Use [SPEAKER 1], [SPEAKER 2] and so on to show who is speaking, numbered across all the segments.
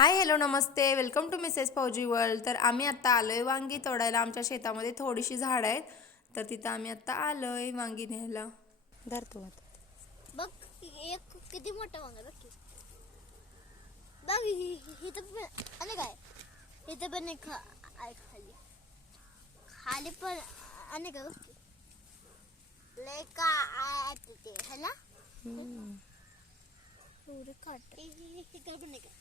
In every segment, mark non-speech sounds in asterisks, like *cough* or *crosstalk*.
[SPEAKER 1] High hello Namaste. Welcome to Mrs Fauji world. तर आम्ही आत्ता आलोय वांगी तोडायला. आमच्या शेतामध्ये थोडीशी झाडं आहेत. तर तिथं आम्ही आत्ता आलोय वांगी न्यायला. धरतो
[SPEAKER 2] बघ एक किती मोठा वांगा बघ की. बघ इथं पण आणि काय? इथं पण एक आहे खाली. खाली पण आणि काय बघ की. लय का आहे तिथे है ना? एवढं काट. इकडं पण एक आहे.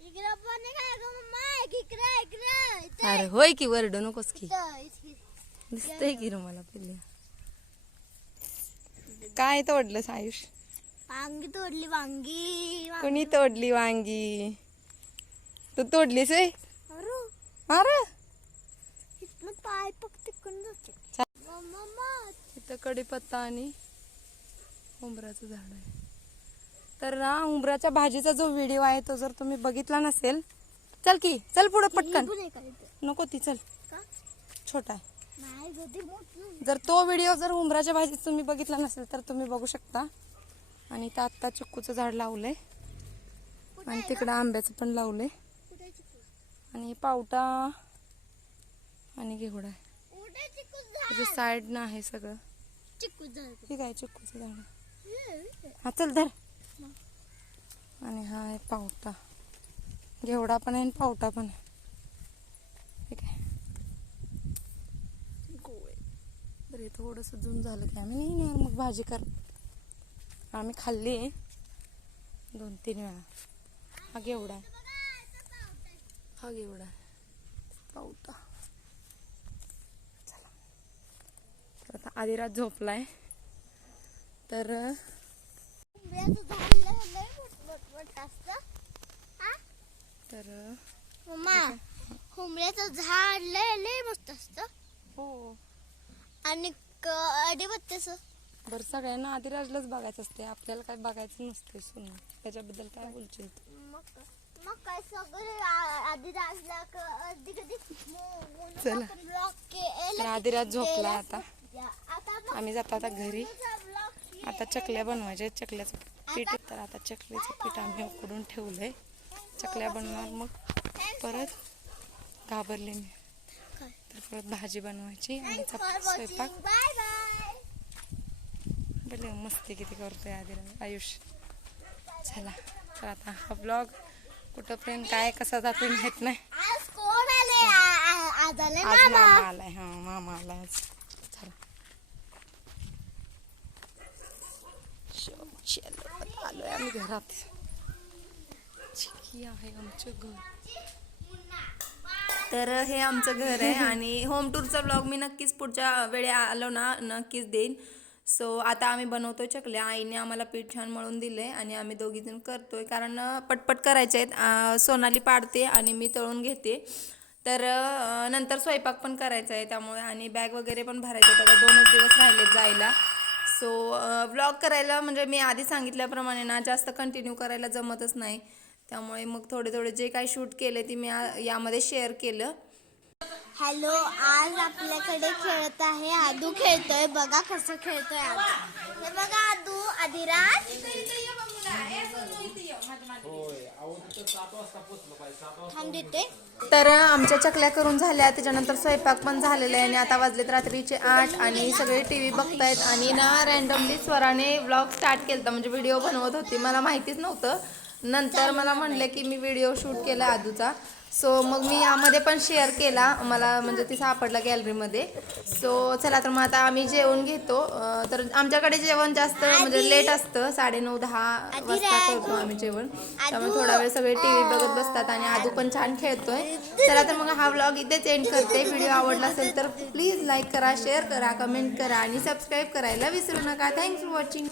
[SPEAKER 2] इकडं पण एक आहे गं मम्मा एक इकडं इकडं इथं
[SPEAKER 1] अरे होय की वरडू नकोस की. दिसतंय की मला पहिले. काय तोडलंस आयुष?
[SPEAKER 2] वांगी तोडली वांगी.
[SPEAKER 1] कोणी तोडली वांगी? तू तोडलीस
[SPEAKER 2] अरे. पाय फक्त
[SPEAKER 1] कडीपत्ता आणि उंबराचं झाड आहे. तर ना उंबराच्या भाजीचा जो व्हिडिओ आहे तो जर तुम्ही बघितला नसेल चल की चल पुढं पटकन? नको ती चल. छोटा आहे. जर तो व्हिडिओ जर उंबराच्या भाजीत तुम्ही बघितला नसेल तर तुम्ही बघू शकता. आणि इथं आत्ता चिक्कूचं झाड लावलंय. आणि तिकडं आंब्याचं पण लावलंय? आणि पावटा आणि घेवडा आहे. साईडनं आहे सगळं. ठीक आहे चिक्कूचं झाड. हा चल धर. आणि हा आहे पावटा. घेवडा पण आहे आणि पावटा पण आहे. ठीक आहे. गोळे. बरं हे थोडंसं जून झालं की आम्ही नाही नेणार मग भाजी कर. आम्ही खाल्ली दोन तीन वेळा. हा घेवडा आहे. हा घेवडा आहे. पावटा. चला. तर आता आदिरात झोपलाय. तर तर
[SPEAKER 2] मम्मा हुमऱ्याचं झाड लय लय मस्त असतं.
[SPEAKER 1] हो.
[SPEAKER 2] आणि अडीपत्त्याचं
[SPEAKER 1] बरं सगळ्यांना आदिराजलाच बघायचं असते. आपल्याला काय बघायचं नसते सुन. त्याच्याबद्दल काय बोलशील?
[SPEAKER 2] मग मग काय सगळे आधी राजला कधी कधी
[SPEAKER 1] चला. आदिराज झोपला आता. आम्ही जातो आता घरी. आता चकल्या बनवायच्या. चकल्याचं पीठ आहे. तर आता चकलीचं पीठ आम्ही उकडून ठेवलंय चकल्या बनवणार मग परत घाबरले मी? तर परत भाजी बनवायची आणि. स्वयंपाक. बले मस्ती किती करतोय आदिराज आयुष चला तर आता हा ब्लॉग कुठंपर्यंत काय कसा जातोय माहीत नाही
[SPEAKER 2] आज मामा
[SPEAKER 1] मामा आलाय हा मामा आलाय आज चला आलोय आम्ही घरात आहे आमचं घर तर हे आमचं घर आहे *laughs* आणि होम टूरचा ब्लॉग मी नक्कीच पुढच्या वेळी आलो ना नक्कीच देईन. सो आता आम्ही बनवतोय चकल्या. आईने आम्हाला पीठ छान मळून दिलंय आणि आम्ही दोघीजण करतोय कारण अं, पटपट करायचे आहेत. सोनाली पाडते आणि मी तळून घेते. तर नंतर स्वयंपाक पण करायचा आहे त्यामुळे आणि बॅग वगैरे पण भरायचे आता दोनच दिवस राहिलेत जायला. सो व्लॉग करायला म्हणजे मी आधी सांगितल्याप्रमाणे ना जास्त कंटिन्यू करायला जमतच नाही. त्यामुळे मग थोडे थोडे जे काही शूट केले ते मी यामध्ये शेअर केलं.
[SPEAKER 2] हॅलो आज आपल्याकडे खेळत आहे आदू खेळतोय. बघा कसं खेळतोय आदू हे बघा आदू देते
[SPEAKER 1] तर आमच्या चकल्या करून झाल्या त्याच्यानंतर स्वयंपाक पण झालेला आहे आणि आता वाजलेत रात्रीचे आठ आणि सगळे टी व्ही बघतायत. आणि ना रॅन्डमली स्वराने ब्लॉग स्टार्ट केला म्हणजे व्हिडिओ बनवत होती. मला माहितीच नव्हतं. नंतर मला म्हणलं की मी व्हिडिओ शूट केला आदूचा सो मग मी यामध्ये पण शेअर केला. मला म्हणजे ती सापडला गॅलरीमध्ये सो चला तर मग आता आम्ही जेवण घेतो. तर आमच्याकडे जेवण जास्त म्हणजे लेट असतं. साडेनऊ दहा वाजता करतो आम्ही जेवण. त्यामुळे थोडा वेळ सगळे टीव्ही बघत बसतात आणि आदू पण छान खेळतोय. चला तर मग हा व्लॉग इथेच एंड करते. व्हिडिओ आवडला असेल तर प्लीज लाईक करा शेअर करा कमेंट करा आणि सबस्क्राईब करायला विसरू नका. Thanks for watching